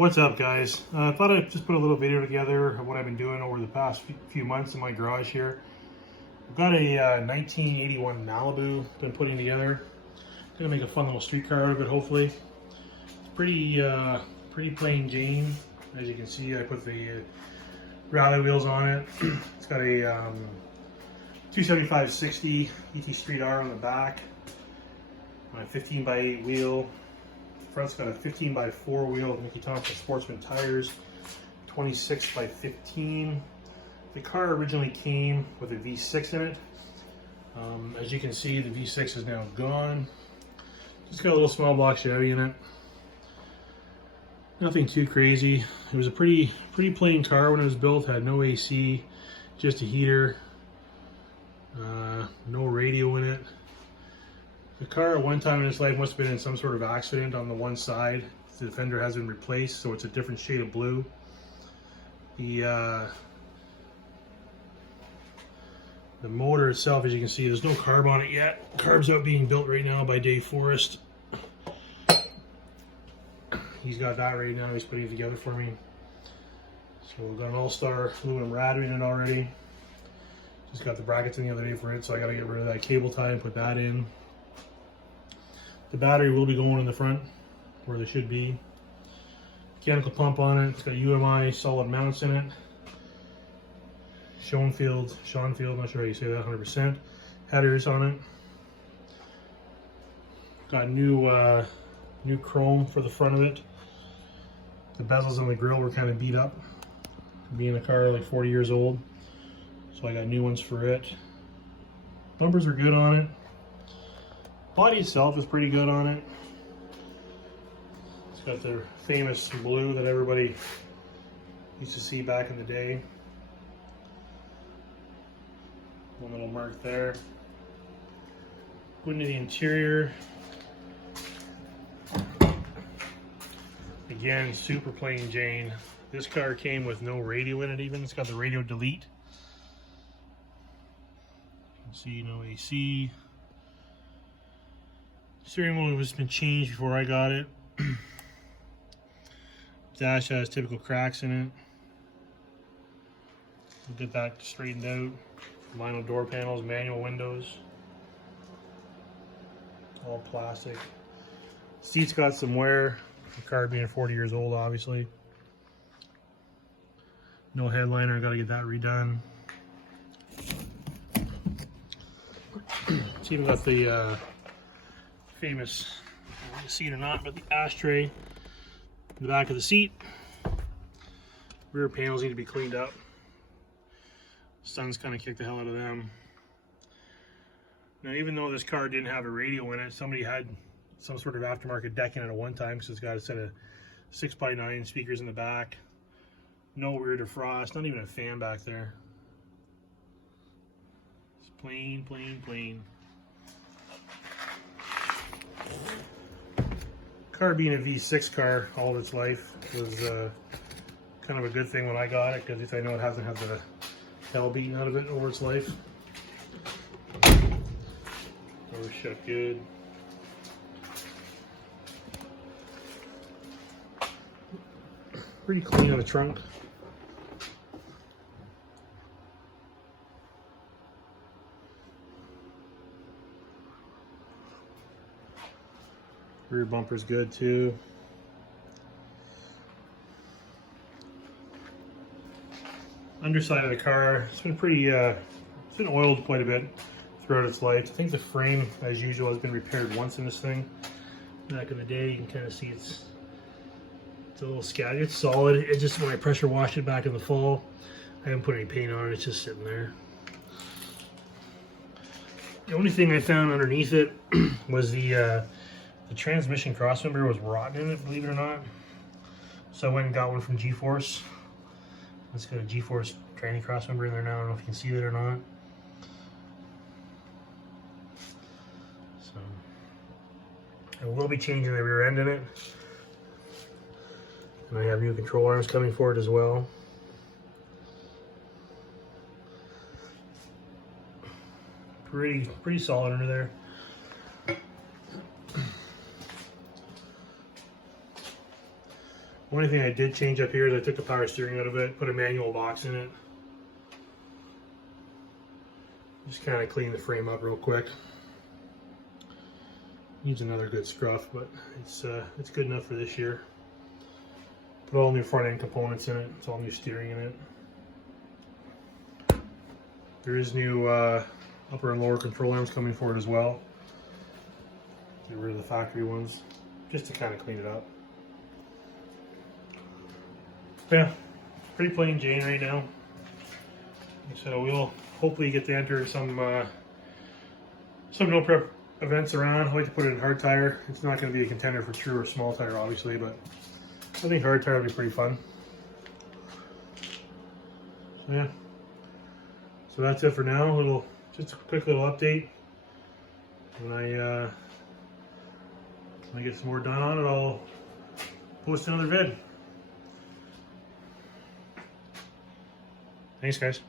What's up, guys? I thought I'd just put a little video together of what I've been doing over the past few months in my garage here. I've got a 1981 Malibu been putting together. Gonna make a fun little street car out of it, hopefully. It's pretty plain Jane. As you can see, I put the rally wheels on it. It's got a 275/60 ET Street R on the back. My 15x8 wheel. Front's got a 15x4 wheel with Mickey Thompson Sportsman tires, 26x15. The car originally came with a V6 in it. As you can see, the V6 is now gone. Just got a little small block Chevy in it. Nothing too crazy. It was a pretty plain car when it was built. Had no AC, just a heater, no radio in it. The car at one time in its life must have been in some sort of accident on the one side. The fender has been replaced, so it's a different shade of blue. The motor itself, as you can see, there's no carb on it yet. Carb's out being built right now by Dave Forrest. He's got that right now. He's putting it together for me. So we've got an all-star aluminum rad in it already. Just got the brackets in the other day for it, so I got to get rid of that cable tie and put that in. The battery will be going in the front where they should be. Mechanical pump on it. It's got UMI solid mounts in it. Schoenfield, not sure how you say that 100%. Headers on it. Got new chrome for the front of it. The bezels on the grill were kind of beat up, being a car like 40 years old. So I got new ones for it. Bumpers are good on it. Body itself is pretty good on it. It's got the famous blue that everybody used to see back in the day. One little mark there. Going to the interior. Again, super plain Jane. This car came with no radio in it even. It's got the radio delete. You can see no AC. Steering wheel has been changed before I got it. Dash has typical cracks in it. We'll get that straightened out. Vinyl door panels, manual windows. All plastic. Seat's got some wear. The car being 40 years old, obviously. No headliner, gotta get that redone. It's even got the famous, I don't know if you see it or not, but the ashtray in the back of the seat. Rear panels need to be cleaned up. Sun's kind of kicked the hell out of them. Now, even though this car didn't have a radio in it, somebody had some sort of aftermarket deck in it at one time, because it's got a set of 6x9 speakers in the back. No rear defrost, not even a fan back there. It's plain. Car being a V6 car all of its life was kind of a good thing when I got it, because I know it hasn't had the hell beaten out of it over its life. Doors shut good. Pretty clean on the trunk. Rear bumper's good too. Underside of the car, it's been it's been oiled quite a bit throughout its life. I think the frame, as usual, has been repaired once in this thing. Back in the day, you can kind of see it's a little scatty. It's solid. It just, when I pressure washed it back in the fall, I haven't put any paint on it. It's just sitting there. The only thing I found underneath it was the transmission crossmember was rotten in it, believe it or not. So I went and got one from G-Force. It's got a G-Force tranny crossmember in there now. I don't know if you can see that or not. So I will be changing the rear end in it. And I have new control arms coming for it as well. Pretty solid under there. Only thing I did change up here is I took the power steering out of it, put a manual box in it. Just kind of clean the frame up real quick. Needs another good scruff, but it's good enough for this year. Put all new front end components in it. It's all new steering in it. There is new upper and lower control arms coming for it as well. Get rid of the factory ones, just to kind of clean it up. Yeah, pretty plain Jane right now. So we'll hopefully get to enter some no prep events around. I like to put it in hard tire. It's not going to be a contender for true or small tire, obviously, but I think hard tire will be pretty fun. So yeah, so that's it for now. Just a quick little update. When I get some more done on it, I'll post another vid. Thanks, guys.